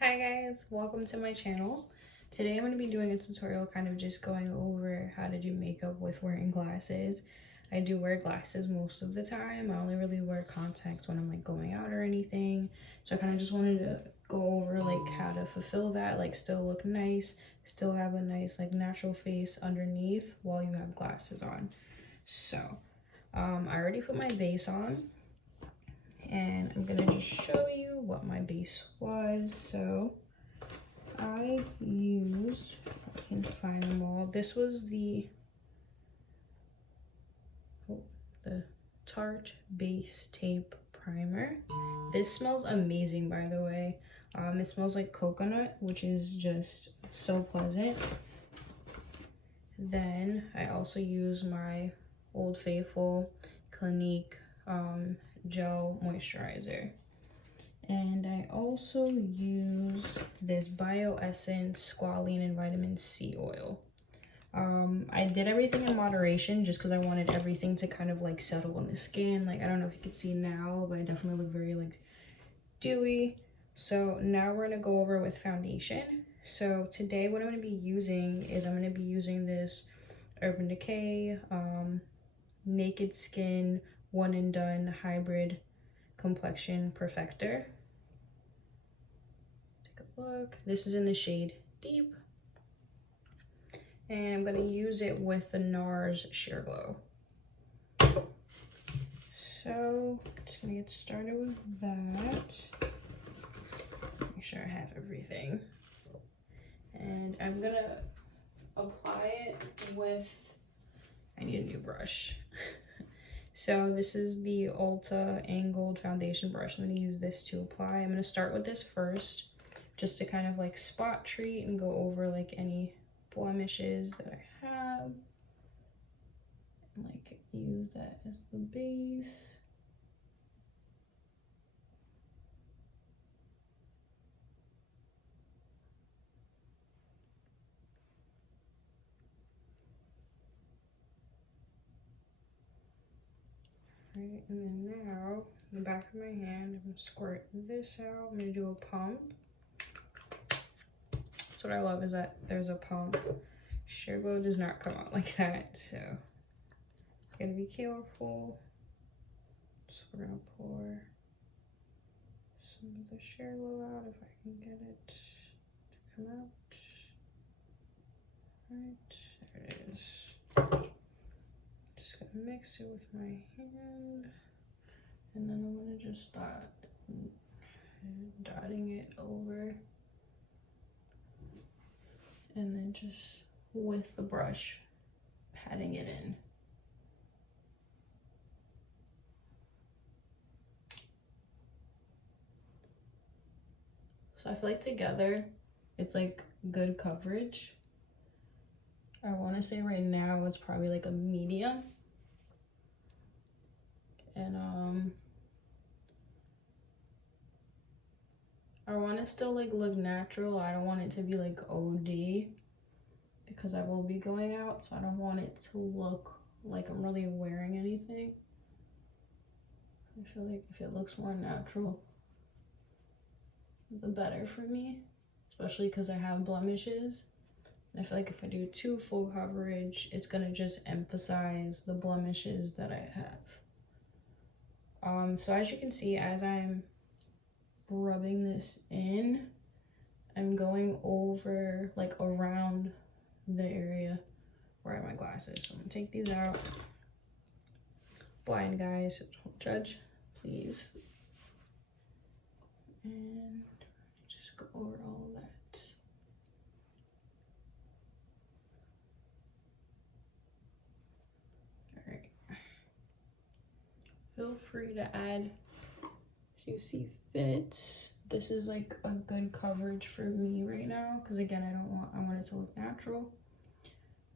Hi guys, welcome to my channel. Today I'm going to be doing a tutorial kind of just going over how to do makeup with wearing glasses. I do wear glasses most of the time. I only really wear contacts when I'm like going out or anything. So I kind of just wanted to go over like how to fulfill that, like still look nice, still have a nice like natural face underneath while you have glasses on. So I already put my base on and I'm gonna just show you what my base was. So I used, I can find them all. This was the Tarte Base Tape Primer. This smells amazing, by the way. It smells like coconut, which is just so pleasant. Then I also use my Old Faithful Clinique Gel Moisturizer. And I also use this BioEssence Squalene and Vitamin C oil. I did everything in moderation just because I wanted everything to kind of like settle on the skin. Like, I don't know if you could see now, but I definitely look very like dewy. So now we're gonna go over with foundation. So today what I'm gonna be using is I'm gonna be using this Urban Decay Naked Skin One and Done Hybrid Complexion Perfector. Look, this is in the shade Deep, and I'm gonna use it with the NARS Sheer Glow. So I'm just gonna get started with that. Make sure I have everything, and I'm gonna apply it with, I need a new brush. So this is the Ulta Angled Foundation brush. I'm gonna use this to apply. I'm gonna start with this first, just to kind of like spot treat and go over like any blemishes that I have, and like use that as the base. Right, and then now the back of my hand, I'm gonna squirt this out. I'm gonna do a pump. That's what I love, is that there's a pump. Sheer Glow does not come out like that, so gotta be careful. So we're gonna pour some of the Sheer Glow out if I can get it to come out. Right, there it is. Just gonna mix it with my hand, and then I'm gonna just start dotting it over, and then just with the brush patting it in. So I feel like together it's like good coverage. I want to say right now it's probably like a medium, and I want to still like look natural. I don't want it to be like OD because I will be going out, so I don't want it to look like I'm really wearing anything. I feel like if it looks more natural, the better for me, especially because I have blemishes. And I feel like if I do too full coverage, it's gonna just emphasize the blemishes that I have. So as you can see, as I'm rubbing this in, I'm going over like around the area where I have my glasses. So I'm gonna take these out. Blind guys, don't judge, please. And just go over all of that. All right. Feel free to add as you see fit. This is like a good coverage for me right now because again, I want it to look natural.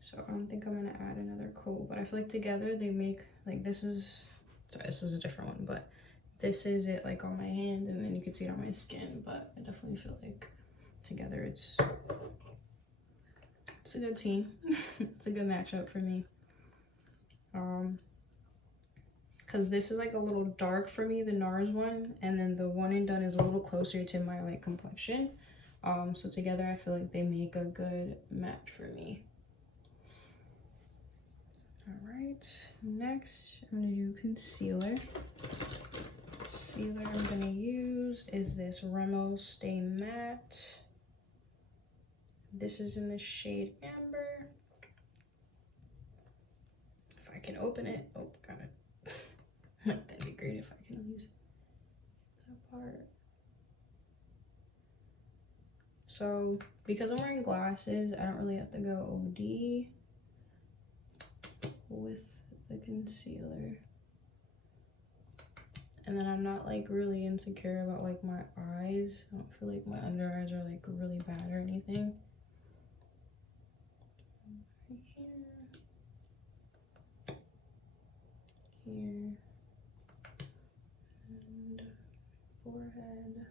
So I don't think I'm gonna add another coat, but I feel like together they make like, this is a different one, but this is it like on my hand, and then you can see it on my skin. But I definitely feel like together it's a good team. It's a good matchup for me. Because this is like a little dark for me, the NARS one, and then the One and Done is a little closer to my like complexion. So together I feel like they make a good match for me. All right, next I'm gonna do concealer. Concealer I'm gonna use is this Rimmel Stay Matte. This is in the shade Amber. If I can open it, oh, got it. That'd be great if I can use that part. So because I'm wearing glasses, I don't really have to go OD with the concealer. And then I'm not like really insecure about like my eyes. I don't feel like my under eyes are like really bad or anything. Right here, and forehead.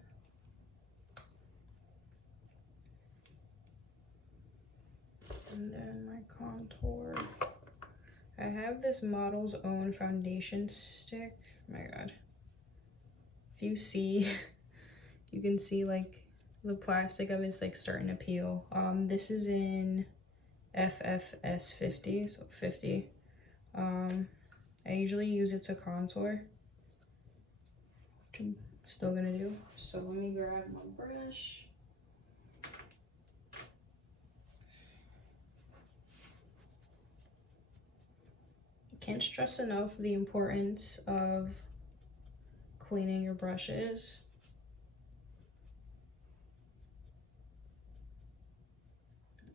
And then my contour. I have this Model's Own foundation stick. Oh my god. If you see, you can see like the plastic of it's like starting to peel. This is in FFS 50, so 50. I usually use it to contour, which I'm still gonna do. So let me grab my brush. Can't stress enough the importance of cleaning your brushes.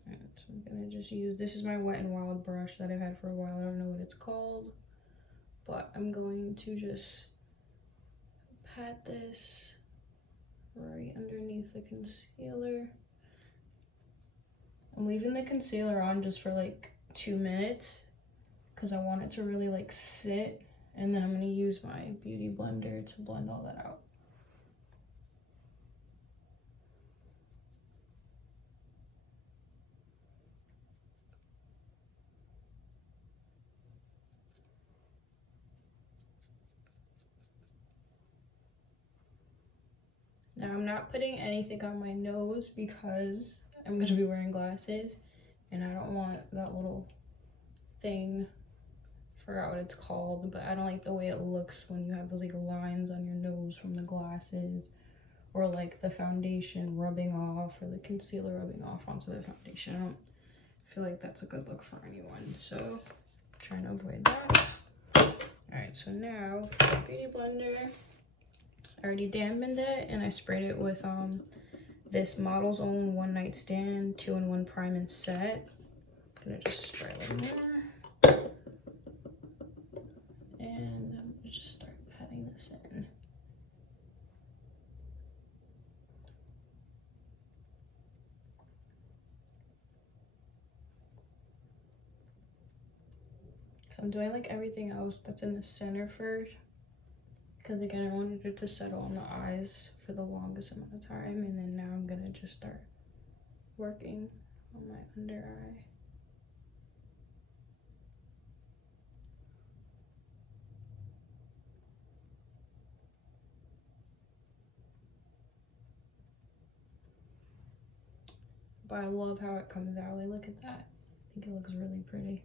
Alright, so I'm gonna just use, this is my Wet n Wild brush that I've had for a while. I don't know what it's called, but I'm going to just pat this right underneath the concealer. I'm leaving the concealer on just for like 2 minutes because I want it to really like sit, and then I'm gonna use my beauty blender to blend all that out. Now I'm not putting anything on my nose because I'm gonna be wearing glasses and I don't want that little thing, forgot what it's called, but I don't like the way it looks when you have those like lines on your nose from the glasses, or like the foundation rubbing off or the concealer rubbing off onto the foundation. I don't feel like that's a good look for anyone, so I'm trying to avoid that. All right, so now for the beauty blender, I already dampened it and I sprayed it with this Model's Own One Night Stand 2-in-1 Prime and Set. I'm gonna just spray a little more. And I'm gonna just start patting this in. So I'm doing like everything else that's in the center first, because again, I wanted it to settle on the eyes for the longest amount of time, and then now I'm gonna just start working on my under eye. But I love how it comes out. Like, look at that. I think it looks really pretty.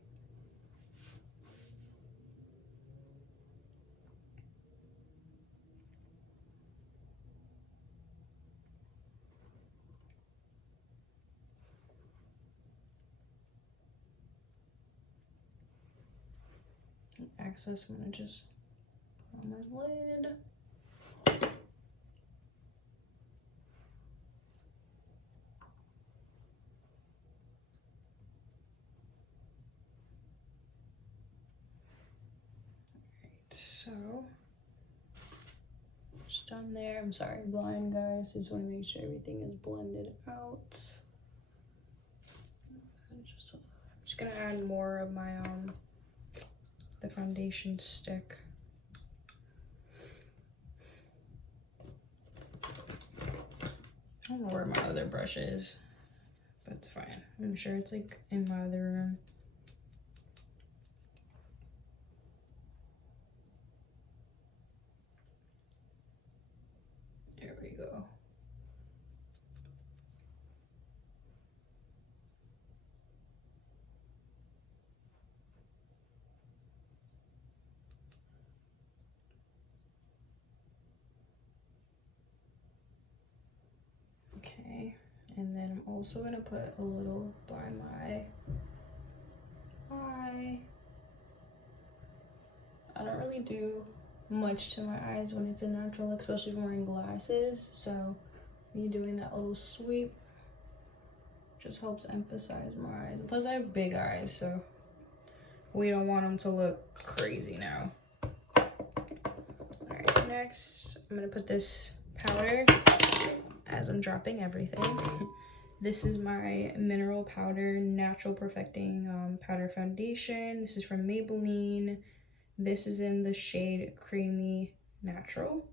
Access, I'm gonna just put on my lid. So, just done there. I'm sorry, blind guys. Just want to make sure everything is blended out. I'm just gonna add more of my the foundation stick. I don't know where my other brush is, but it's fine. I'm sure it's like in my other room. There we go. And then I'm also gonna put a little by my eye. I don't really do much to my eyes when it's a natural look, especially if I'm wearing glasses. So me doing that little sweep just helps emphasize my eyes. Plus I have big eyes, so we don't want them to look crazy now. Alright, next I'm gonna put this powder as I'm dropping everything. This is my Mineral Powder Natural Perfecting Powder Foundation. This is from Maybelline. This is in the shade Creamy Natural.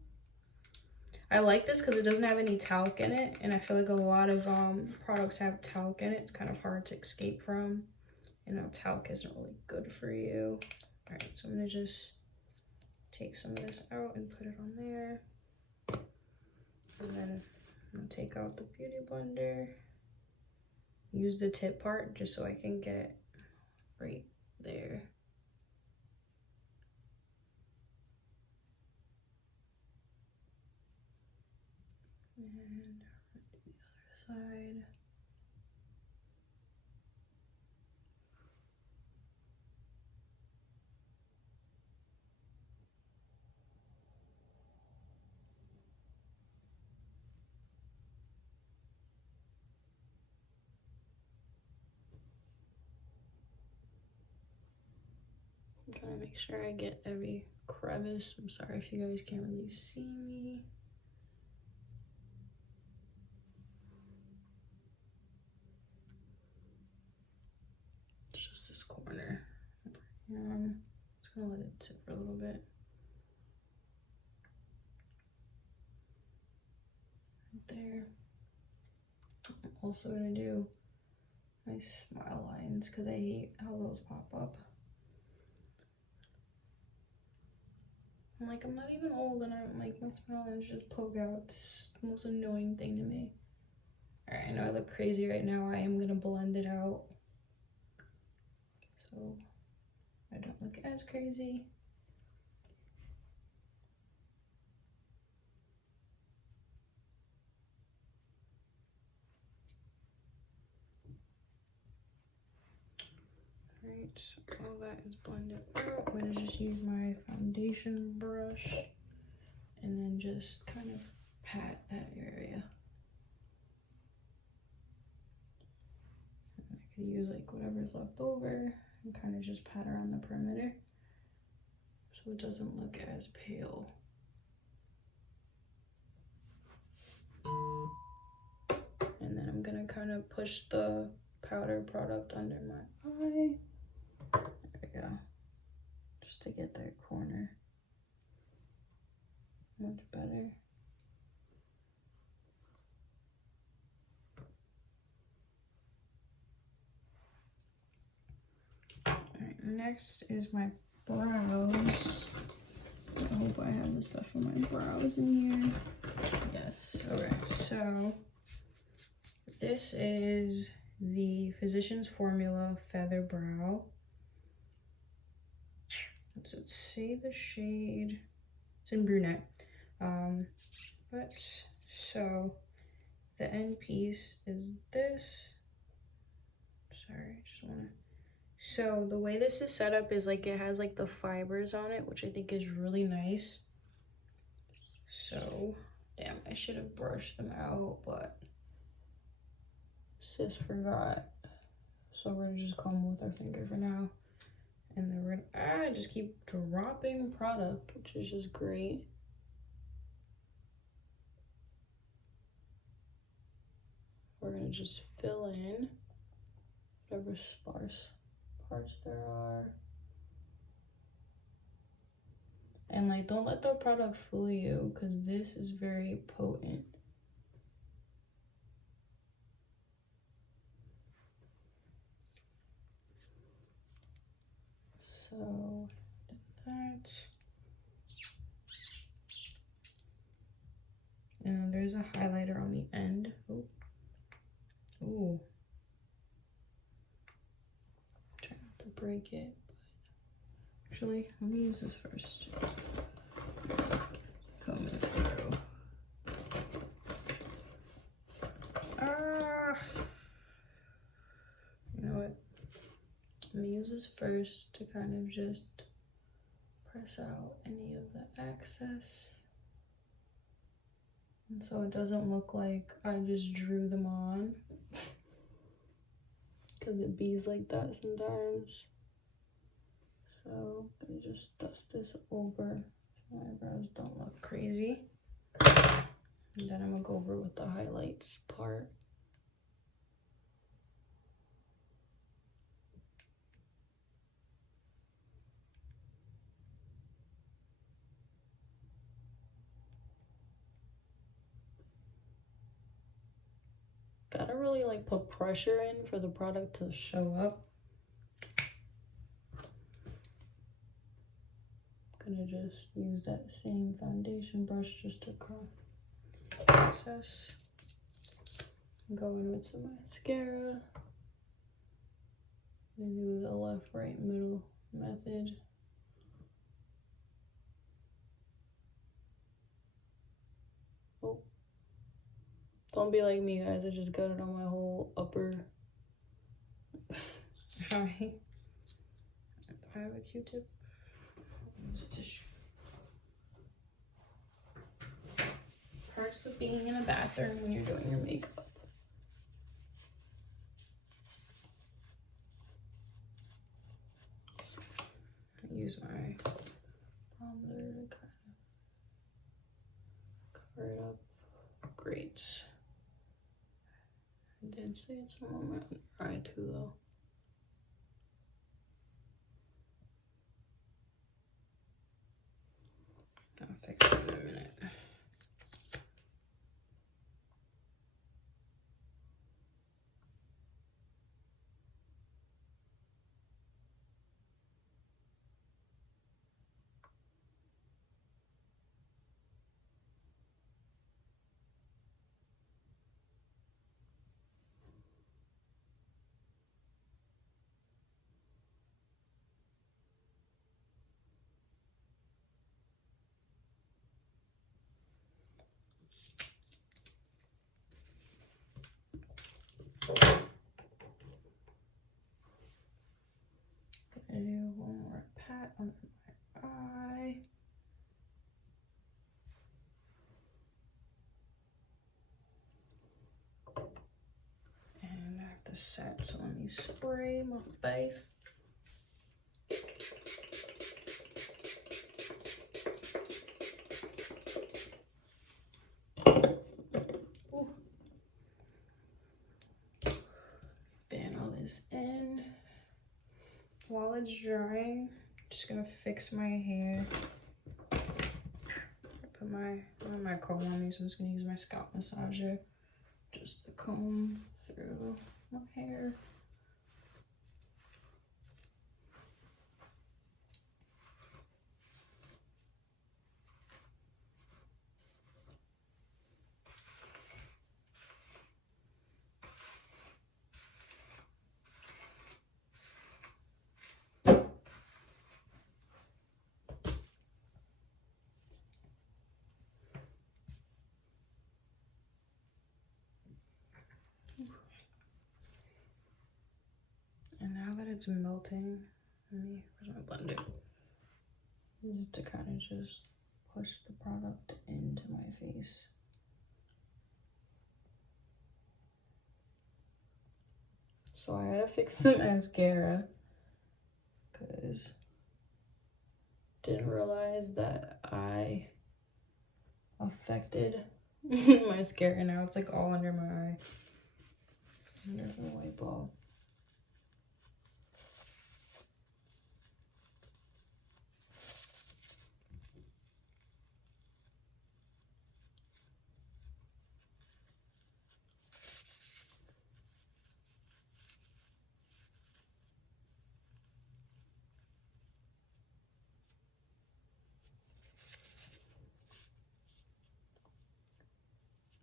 I like this because it doesn't have any talc in it, and I feel like a lot of products have talc in it. It's kind of hard to escape from. You know, talc isn't really good for you. All right, so I'm gonna just take some of this out and put it on there. And then I'm gonna take out the Beauty Blender. Use the tip part just so I can get right there. And the other side. I'm trying to make sure I get every crevice. I'm sorry if you guys can't really see me. It's just this corner. Just gonna let it sit for a little bit. Right there. I'm also gonna do my smile lines because I hate how those pop up. I'm not even old and I'm like, my smile lines just poke out. It's the most annoying thing to me. All right, I know I look crazy right now. I am gonna blend it out so I don't look as crazy. Alright, all that is blended out. I'm gonna just use my foundation brush and then just kind of pat that area. I could use like whatever's left over and kind of just pat around the perimeter so it doesn't look as pale. And then I'm gonna kind of push the powder product under my eye. There we go. Just to get that corner much better. Alright, next is my brows. I hope I have the stuff for my brows in here. Yes, alright, so this is the Physicians Formula Feather Brow. Does it say the shade? It's in brunette. But so the end piece is this. Sorry, I just wanna. So the way this is set up is like it has like the fibers on it, which I think is really nice. So, damn, I should have brushed them out, but sis forgot. So we're gonna just comb with our finger for now. And then we're gonna just keep dropping product, which is just great. We're gonna just fill in whatever sparse parts there are. And like, don't let the product fool you because this is very potent. So that. And there's a highlighter on the end. Ooh. Ooh. Try not to break it, but actually, let me use this first. Comb it through. use this first to kind of just press out any of the excess. And so it doesn't look like I just drew them on. Because it bees like that sometimes. So I'm gonna just dust this over so my eyebrows don't look crazy. And then I'm gonna go over with the highlights part. Gotta really like put pressure in for the product to show up. Gonna just use that same foundation brush just to curl excess. Go in with some mascara. And do the left, right, middle method. Oh, don't be like me, guys. I just got it on my whole upper. Alright. I have a Q-tip. Use a tissue. Perks of being in a bathroom when you're doing your makeup. I use my barometer to kind of cover it up. Great. I did say it's a moment under eye too, though. I'll fix it in a minute. Gonna do one more pat on my eye. And I have to set, so let me spray my face. Ooh. Fan all this in. While it's drying, just gonna fix my hair. Put my comb on me, so I'm just gonna use my scalp massager just to comb through my hair. And now that it's melting, where's my blender? To kind of just push the product into my face. So I had to fix the mascara because didn't realize that I affected my mascara. Now it's like all under my eye. I'm gonna wipe off.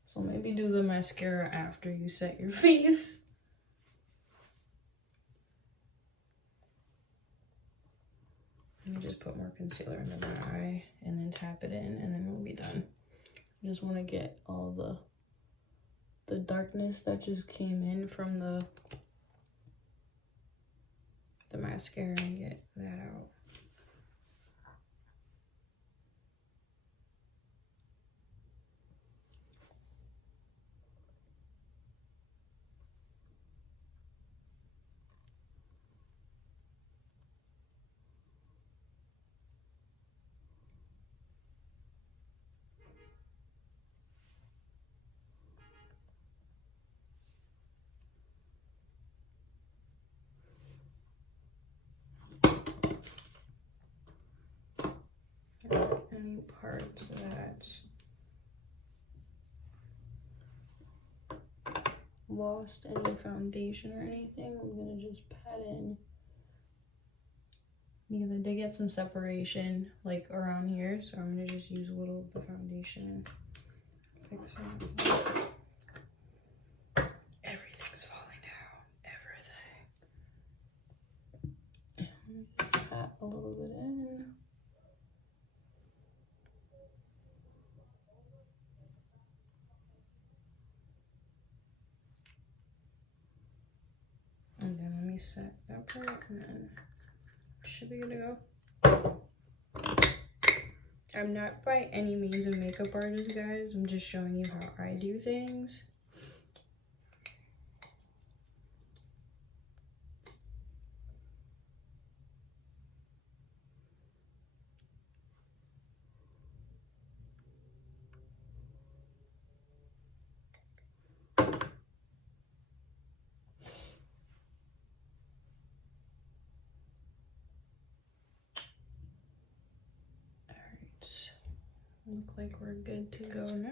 So maybe do the mascara after you set your face. Let me just put more concealer under my eye and then tap it in, and then we'll be done. I just want to get all the darkness that just came in from the the mascara and get that out. Any parts that lost any foundation or anything, I'm gonna just pat in, because I did get some separation like around here, so I'm gonna just use a little of the foundation and fix it. Everything's falling down, everything. Just pat a little bit in. And then let me set that part, and then should be good to go. I'm not by any means a makeup artist, guys. I'm just showing you how I do things. Look like we're good to go now.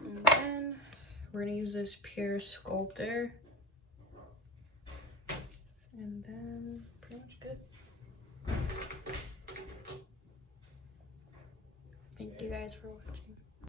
And then we're gonna use this Pure Sculptor. And then pretty much good. Thank you guys for watching.